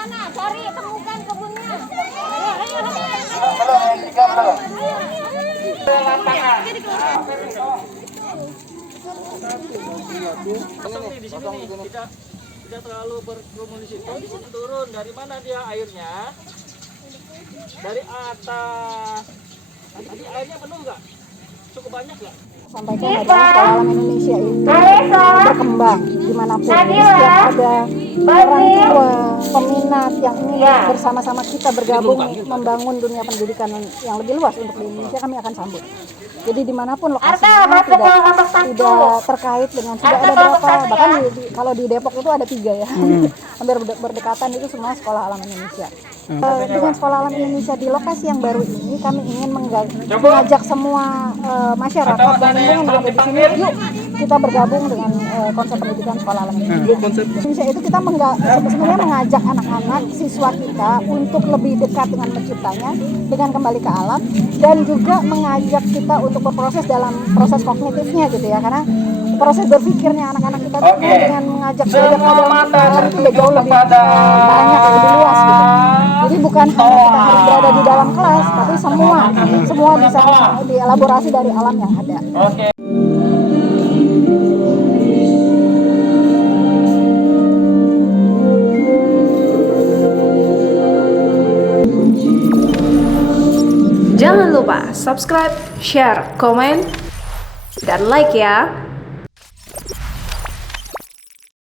sana, cari temukan kebunnya. Kosong nih di sini nih, tidak terlalu berkerumun di situ. Di sini turun. Dari mana dia airnya? Dari atas. Tadi airnya penuh nggak? Cukup banyak nggak? Sampaikan adalah Sekolah Alam Indonesia itu berkembang dimanapun. Jadi setiap ada orang tua, peminat yang ingin bersama-sama kita bergabung membangun dunia pendidikan yang lebih luas untuk di Indonesia, kami akan sambut. Jadi dimanapun lokasinya tidak terkait dengan sudah ada berapa, bahkan kalau di Depok itu ada 3 ya, hampir berdekatan itu semua Sekolah Alam Indonesia. Dengan Sekolah Alam Indonesia di lokasi yang baru ini, kami ingin mengajak semua masyarakat dan lingkungan yang ada di sini, yuk kita bergabung dengan konsep pendidikan Sekolah Alam Indonesia. Itu kita sebenarnya mengajak anak-anak siswa kita untuk lebih dekat dengan penciptanya, dengan kembali ke alam, dan juga mengajak kita untuk berproses dalam proses kognitifnya gitu ya, karena proses berpikirnya anak-anak kita dengan mengajak belajar dalam alam itu udah jauh lebih banyak, lebih luas gitu. Jadi bukan hanya kita harus berada di dalam kelas, tapi semua bisa dielaborasi dari alam yang ada. Jangan lupa subscribe, share, komen, dan like ya.